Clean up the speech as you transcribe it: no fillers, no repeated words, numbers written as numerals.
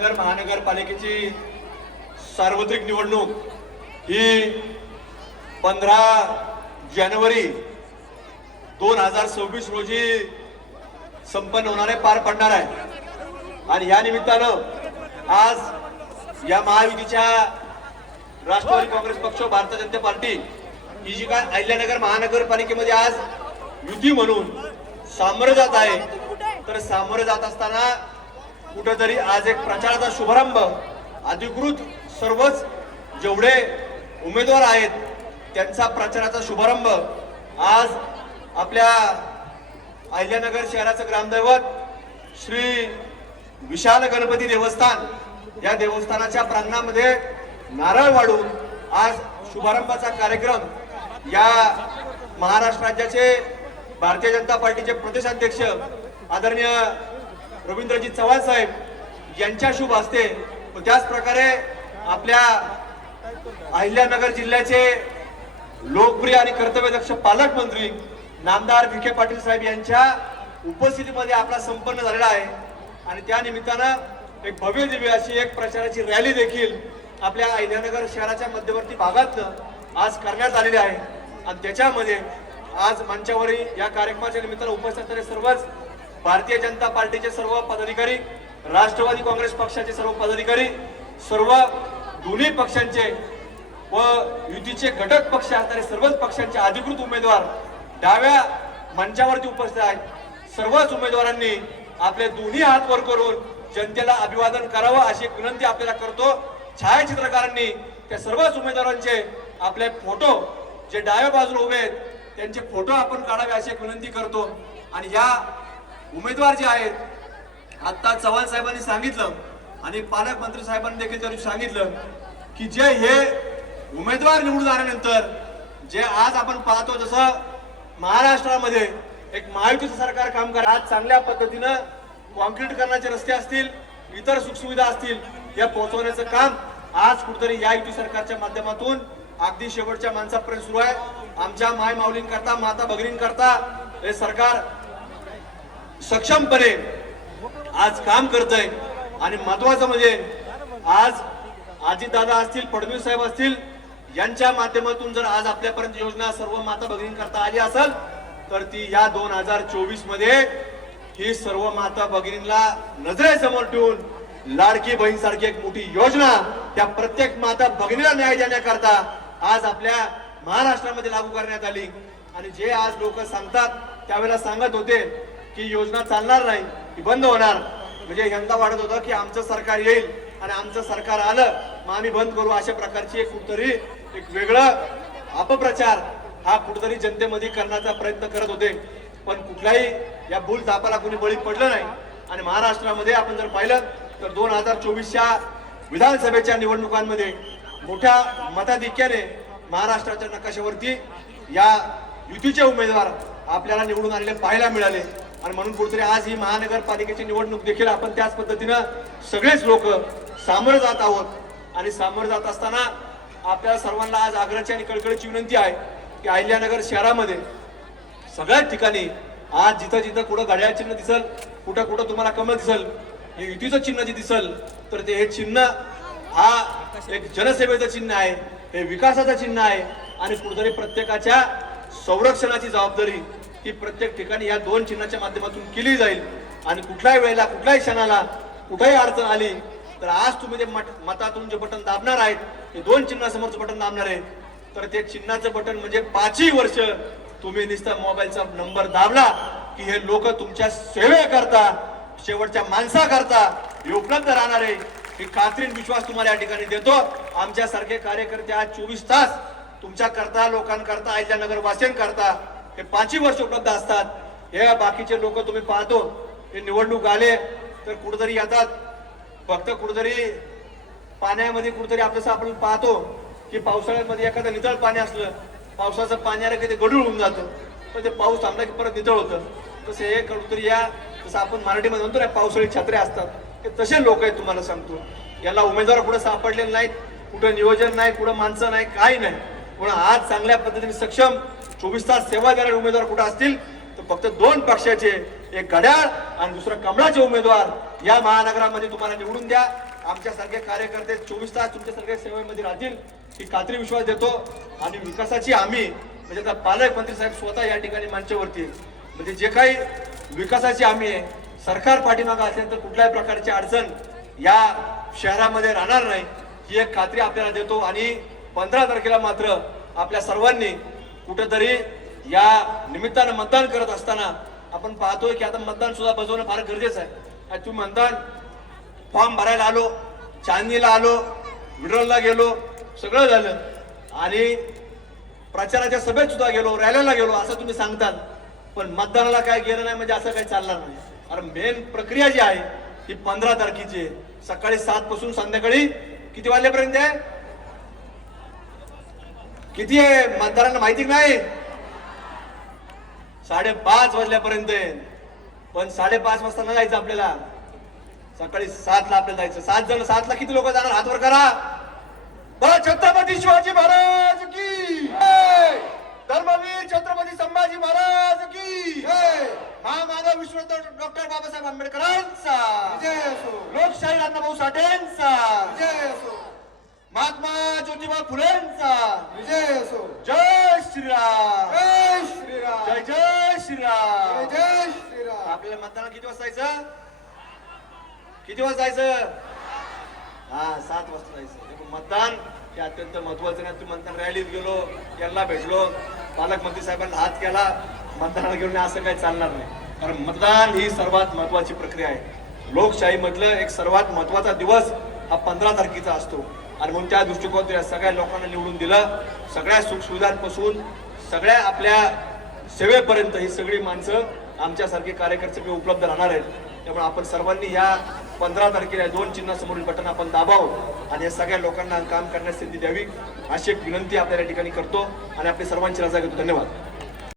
महानगरपालिकेची सार्वत्रिक निवडणूक ही 15 जानेवारी 2026 रोजी संपन्न होणार आहे, पार पडणार आहे। आणि या निमित्तानं आज या महायुतीच्या राष्ट्रवादी काँग्रेस पक्ष, भारतीय जनता पार्टी ही जी काय अहिल्यानगर महानगरपालिकेमध्ये आज युती म्हणून सामोरं जात आहे, तर सामोरं जात असताना कुठेतरी आज एक प्रचाराचा शुभारंभ अधिकृत सर्वच जेवढे उमेदवार आहेत त्यांचा प्रचाराचा शुभारंभ आज आपल्या अहिल्यानगर शहराचं ग्रामदैवत श्री विशाल गणपती देवस्थान या देवस्थानाच्या प्रांगणामध्ये नारळ वाढून आज शुभारंभाचा कार्यक्रम या महाराष्ट्र राज्याचे भारतीय जनता पार्टीचे प्रदेशाध्यक्ष आदरणीय रवींद्रजी चव्हाण साहेब यांच्या शुभ हस्ते, त्याच प्रकारे आपल्या अहिल्यानगर जिल्ह्याचे लोकप्रिय आणि कर्तव्यदक्ष पालकमंत्री नामदार विखे पाटील साहेब यांच्या उपस्थितीमध्ये आपला संपन्न झालेला आहे। आणि त्या निमित्तानं एक भव्य दिव्य अशी एक प्रचाराची रॅली देखील आपल्या अहिल्यानगर शहराच्या मध्यवर्ती भागातनं आज करण्यात आलेली आहे। आणि त्याच्यामध्ये आज मंचावरील या कार्यक्रमाच्या निमित्तानं उपस्थित असलेले सर्वच भारतीय जनता पार्टीचे सर्व पदाधिकारी, राष्ट्रवादी काँग्रेस पक्षाचे सर्व पदाधिकारी, सर्व दोन्ही पक्षांचे व युतीचे घटक पक्ष असणारे सर्वच पक्षांचे अधिकृत उमेदवार डाव्या मंचावरती उपस्थित आहेत। सर्वच उमेदवारांनी आपले दोन्ही हात वर करून जनतेला अभिवादन करावं अशी विनंती आपल्याला करतो। छायाचित्रकारांनी त्या सर्वच उमेदवारांचे आपले फोटो जे डाव्या बाजूला उभे आहेत त्यांचे फोटो आपण काढावे अशी विनंती करतो। आणि या उमेदवार जे आहेत आता चव्हाण साहेबांनी सांगितलं आणि पालकमंत्री साहेबांनी देखील त्यांनी सांगितलं की जे हे उमेदवार निवडून आल्यानंतर जे आज आपण पाहतो जसं महाराष्ट्रामध्ये एक महायुतीचं सरकार काम करत आज चांगल्या पद्धतीनं कॉन्क्रीटीकरणाचे रस्ते असतील, इतर सुखसुविधा असतील या पोहोचवण्याचं काम आज कुठेतरी या युती सरकारच्या माध्यमातून अगदी शेवटच्या माणसापर्यंत सुरू आहे। आमच्या माय माऊलींकरता, माता भगिनींकरता हे सरकार सक्षमपणे आज काम करतंय। आणि महत्वाचं म्हणजे आज अजितदादा असतील, फडणवीस साहेब असतील यांच्या माध्यमातून जर आज आपल्यापर्यंत योजना सर्व माता भगिनींकरता आली असेल तर ती या 2024 मध्ये ही सर्व माता भगिनींना नजरेसमोर ठेवून लाडकी बहीण सारखी एक मोठी योजना त्या प्रत्येक माता भगिनीला न्याय देण्याकरता आज आपल्या महाराष्ट्रामध्ये लागू करण्यात आली। आणि जे आज लोक सांगतात त्यावेळेला सांगत होते की योजना चालणार नाही, की बंद होणार, म्हणजे यंदा वाटत होतं की आमचं सरकार येईल आणि आमचं सरकार आलं मग आम्ही बंद करू, अशा प्रकारची कुठतरी एक वेगळं अपप्रचार हा कुठतरी जनतेमध्ये करण्याचा प्रयत्न करत होते। पण कुठल्याही या भूल थापाला कोणी बळी पडलं नाही। आणि महाराष्ट्रामध्ये आपण जर पाहिलं तर 2024च्या विधानसभेच्या निवडणुकांमध्ये मोठ्या मताधिक्याने महाराष्ट्राच्या नकाशावरती या युतीचे उमेदवार आपल्याला निवडून आलेले पाहायला मिळाले। आणि म्हणून कुठेतरी आज ही महानगरपालिकेची निवडणूक देखील आपण त्याच पद्धतीनं सगळेच लोक सामोरं जात आहोत। आणि सामोरं जात असताना आपल्या सर्वांना आज आग्रहाची आणि कळकळीची विनंती आहे की अहिल्यानगर शहरामध्ये सगळ्याच ठिकाणी आज जिथं जिथं कुठं घड्याळ चिन्ह दिसल, कुठं कुठं तुम्हाला कमळ दिसल, हे युतीचं चिन्ह जे दिसल तर ते हे चिन्ह हा एक जनसेवेचं चिन्ह आहे, हे विकासाचं चिन्ह आहे। आणि कुठेतरी प्रत्येकाच्या संरक्षणाची जबाबदारी ही प्रत्येक ठिकाणी या दोन चिन्हाच्या माध्यमातून केली जाईल। आणि कुठल्याही वेळेला, कुठल्याही क्षणाला कुठेही अडचण आली तर आज तुम्ही ते मतातून जे बटन दाबणार आहेत ते दोन चिन्हासमोरचं बटन दाबणार आहे तर ते चिन्हाचं बटन म्हणजे 5ही वर्ष तुम्ही नुसता मोबाईलचा नंबर दाबला की हे लोक तुमच्या सेवेकरता, शेवटच्या माणसाकरता हे उपलब्ध राहणार आहे ही खात्रीन विश्वास तुम्हाला या ठिकाणी देतो। आमच्यासारखे कार्यकर्ते आज 24 तास तुमच्या करता, लोकांकरता, अहिल्यानगर वासियांकरता हे 5ही वर्ष उपलब्ध असतात। हे बाकीचे लोक तुम्ही पाहतो हे निवडणूक आले तर कुठेतरी येतात, फक्त कुठेतरी पाण्यामध्ये कुठेतरी आपलं आपण पाहतो की पावसाळ्यामध्ये एखादं नितळ पाणी असलं, पावसाचं पाणी आलं की ते गढूळ होऊन जातं, पण ते पाऊस थांबला की परत नितळ होतं। तसं हे कुठेतरी या जसं आपण मराठीमध्ये म्हणतो ना पावसाळी छत्र्या असतात, हे तसे लोक आहेत। तुम्हाला सांगतो याला उमेदवार कुठं सापडलेले नाहीत, कुठं नियोजन नाही, कुठं माणसं नाही, काही नाही। पण आज चांगल्या पद्धतीने सक्षम 24 तास सेवा देणारे उमेदवार कुठं असतील तर फक्त दोन पक्षाचे, एक घड्याळ आणि दुसरा कमळाचे उमेदवार या महानगरामध्ये तुम्हाला निवडून द्या। आमच्यासारखे कार्यकर्ते 24 तास तुमच्यासारख्या सेवेमध्ये राहतील ही खात्री विश्वास देतो. आणि विकासाची आम्ही म्हणजे आता पालकमंत्री साहेब स्वतः या ठिकाणी मंचावरती म्हणजे जे काही विकासाची आम्ही आहे सरकार पाठीमागं असेल तर कुठल्याही प्रकारची अडचण या शहरामध्ये राहणार नाही ही एक खात्री आपल्याला देतो. आणि 15 तारखेला मात्र आपल्या सर्वांनी कुठेतरी या निमित्तानं मतदान करत असताना आपण पाहतोय की आता मतदान सुद्धा बसवणं फार गरजेचं आहे. आणि तुम्ही मतदान फॉर्म भरायला आलो, चांदणीला आलो, विड्रॉलला गेलो, सगळं झालं आणि प्रचाराच्या सभेत सुद्धा गेलो, रॅलीला गेलो असं तुम्ही सांगतात, पण मतदानाला काय गेलं नाही म्हणजे असं काही चालणार नाही. कारण मेन प्रक्रिया जी आहे ही 15 तारखेची सकाळी 7 पासून संध्याकाळी किती वाजल्यापर्यंत आहे? किती आहे मतदारांना माहिती नाही? 5:30 वाजल्यापर्यंत. पण 5:30 वाजता न जायचं आपल्याला, सकाळी 7 ला आपल्याला जायचं. 7 जण, 7 ला किती लोक जाणार? हात वर करा. छत्रपती शिवाजी महाराज की धर्मवीर छत्रपती संभाजी महाराज की महामानव विश्वरत्न डॉक्टर बाबासाहेब आंबेडकरांचा विजय असो. लोकशाही अण्णाभाऊ साठेंचा विजय असो. महात्मा ज्योतिबा फुलेंचा विजय असो. जय श्रीराम. जय श्रीराम. जय जय श्रीराम. जय जय श्रीराम. आपल्याला मतदान किती वाजता जायचं? किती वाजता जायचं? 7 वाजता जायचं. मतदान हे अत्यंत महत्वाचं नाही. तुम्ही मतदान रॅलीत गेलो, यांना भेटलो, पालकमंत्री साहेबांना हात केला, मतदानाला घेऊन असं काही चालणार नाही. कारण मतदान ही सर्वात महत्वाची प्रक्रिया आहे. लोकशाही मधलं एक सर्वात महत्वाचा दिवस हा 15 तारखेचा असतो. आणि म्हणून त्या दृष्टिकोनातून या सगळ्या लोकांना निवडून दिलं. सगळ्या सुखसुविधांपासून सगळ्या आपल्या सेवेपर्यंत ही सगळी माणसं आमच्यासारखे कार्यकर्ते उपलब्ध राहणार आहेत. त्यामुळे आपण सर्वांनी या 15 तारखेला 2 चिन्हासमोरील बटन आपण दाबावं आणि या सगळ्या लोकांना काम करण्यास संधी द्यावी अशी एक विनंती आपल्या या ठिकाणी करतो आणि आपली सर्वांची रजा घेतो. धन्यवाद.